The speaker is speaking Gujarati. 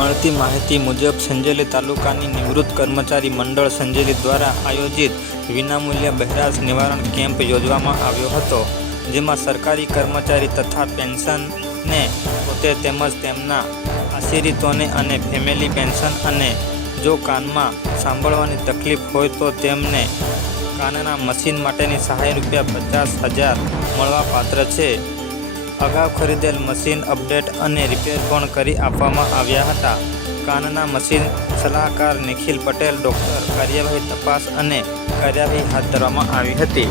મળતી માહિતી મુજબ સંજેલી તાલુકાની નિવૃત્ત કર્મચારી મંડળ સંજેલી દ્વારા આયોજિત વિનામૂલ્ય બહેરાશ નિવારણ કેમ્પ યોજવામાં આવ્યો હતો, જેમાં સરકારી કર્મચારી તથા પેન્શનને પોતે તેમજ તેમના આશ્રિતોને અને ફેમિલી પેન્શન અને જો કાનમાં સાંભળવાની તકલીફ હોય તો તેમને કાનના મશીન માટેની સહાય ₹50,000 મળવાપાત્ર છે. અગાઉ ખરીદેલ મશીન અપડેટ અને રિપેર પણ કરી આપવામાં આવ્યા હતા. કાનના મશીન સલાહકાર નિખિલ પટેલ ડોક્ટર કાર્યવાહી તપાસ અને કાર્યવાહી હાથ ધરવામાં આવી હતી.